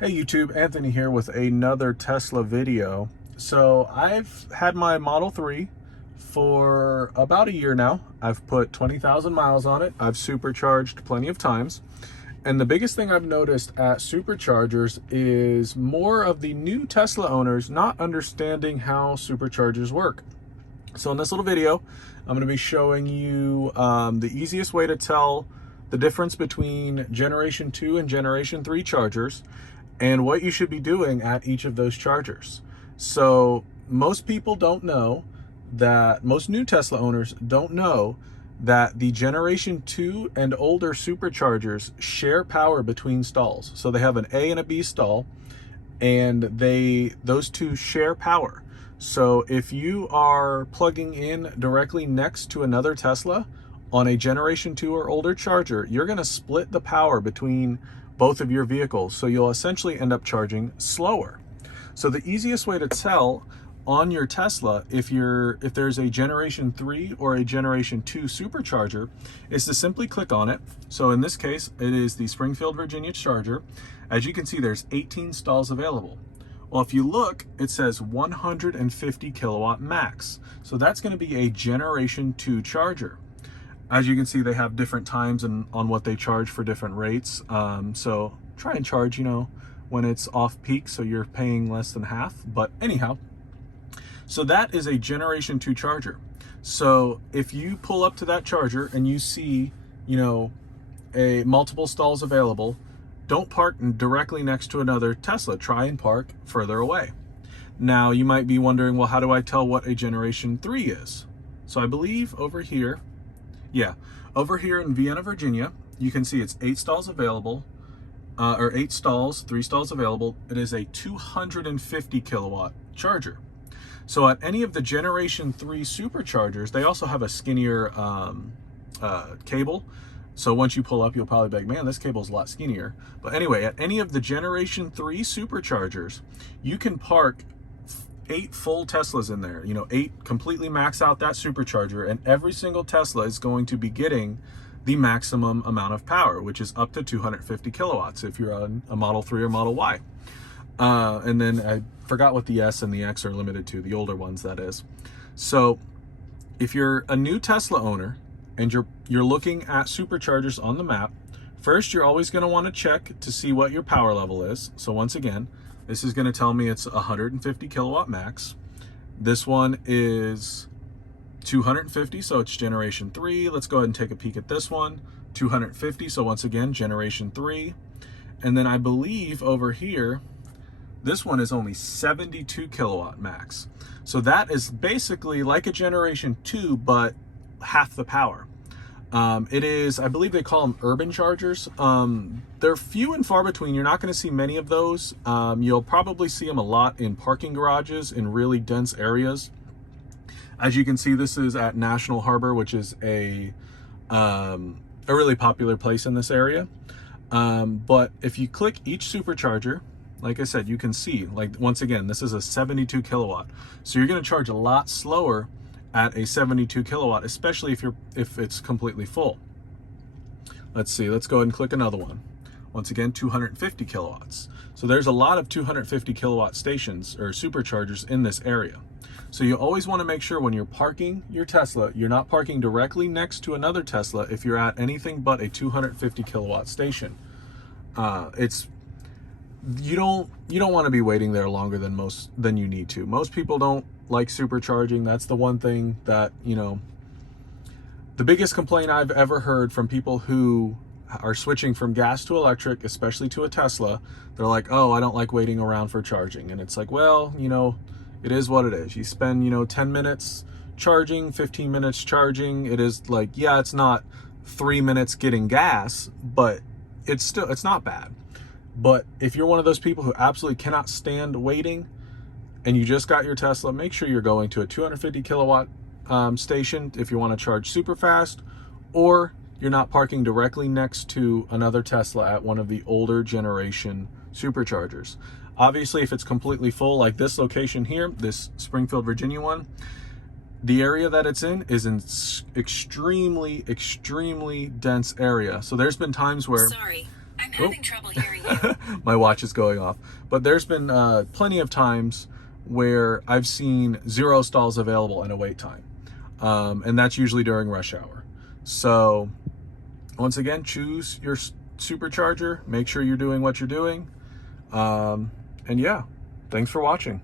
Hey YouTube, Anthony here with another Tesla video. So I've had my Model 3 for about a year now. I've put 20,000 miles on it. I've supercharged plenty of times. And the biggest thing I've noticed at Superchargers is more of the new Tesla owners not understanding how Superchargers work. So in this little video, I'm going to be showing you the easiest way to tell the difference between Generation 2 and Generation 3 chargers and what you should be doing at each of those chargers. So most people don't know that, most new Tesla owners don't know that the Generation 2 and older superchargers share power between stalls. So they have an A and a B stall, and those two share power. So if you are plugging in directly next to another Tesla on a Generation 2 or older charger, you're going to split the power between both of your vehicles. So you'll essentially end up charging slower. So the easiest way to tell on your Tesla if there's a Generation 3 or a Generation 2 supercharger is to simply click on it. So in this case, it is the Springfield, Virginia charger. As you can see, there's 18 stalls available. Well, if you look, it says 150 kilowatt max. So that's going to be a Generation 2 charger. As you can see, they have different times on what they charge for different rates. So try and charge, when it's off peak, so you're paying less than half. But anyhow, so that is a Generation 2 charger. So if you pull up to that charger and you see, a multiple stalls available, don't park directly next to another Tesla. Try and park further away. Now, you might be wondering, well, how do I tell what a Generation 3 is? So I believe over here in Vienna, Virginia, you can see it's 8 stalls available, or 8 stalls, 3 stalls available. It is a 250 kilowatt charger. So at any of the Generation 3 superchargers, they also have a skinnier cable. So once you pull up, you'll probably be like, man, this cable's a lot skinnier. But anyway, at any of the Generation 3 superchargers, you can park 8 full Teslas in there, 8 completely max out that supercharger, and every single Tesla is going to be getting the maximum amount of power, which is up to 250 kilowatts if you're on a Model 3 or Model Y. And then I forgot what the S and the X are limited to, the older ones, that is. So if you're a new Tesla owner and you're looking at superchargers on the map, first you're always going to want to check to see what your power level is. So once again, this is going to tell me it's 150 kilowatt max. This one is 250, so it's Generation 3. Let's go ahead and take a peek at this one. 250, so once again, Generation 3. And then I believe over here, this one is only 72 kilowatt max. So that is basically like a Generation 2, but half the power. It is, I believe they call them urban chargers. They're few and far between. You're not going to see many of those. You'll probably see them a lot in parking garages in really dense areas. As you can see, this is at National Harbor, which is a really popular place in this area. But if you click each supercharger, like I said, you can see, like, once again, this is a 72 kilowatt. So you're going to charge a lot slower at a 72 kilowatt, especially if it's completely full. Let's see, let's go ahead and click another one. Once again, 250 kilowatts. So there's a lot of 250 kilowatt stations or superchargers in this area. So you always want to make sure when you're parking your Tesla, you're not parking directly next to another Tesla if you're at anything but a 250 kilowatt station. You don't want to be waiting there longer than you need to. Most people don't like supercharging. That's the one thing that, the biggest complaint I've ever heard from people who are switching from gas to electric, especially to a Tesla, they're like, oh, I don't like waiting around for charging. And it's like, well, it is what it is. You spend, 10 minutes charging, 15 minutes charging. It is like, yeah, it's not 3 minutes getting gas, but it's not bad. But if you're one of those people who absolutely cannot stand waiting and you just got your Tesla, make sure you're going to a 250 kilowatt station if you want to charge super fast, or you're not parking directly next to another Tesla at one of the older generation superchargers. Obviously, if it's completely full, like this location here, this Springfield, Virginia one, the area that it's in is an extremely dense area. So there's been times where... Sorry, I'm having trouble hearing you. My watch is going off. But there's been plenty of times where I've seen 0 stalls available and a wait time. And that's usually during rush hour. So once again, choose your supercharger. Make sure you're doing what you're doing. And yeah, thanks for watching.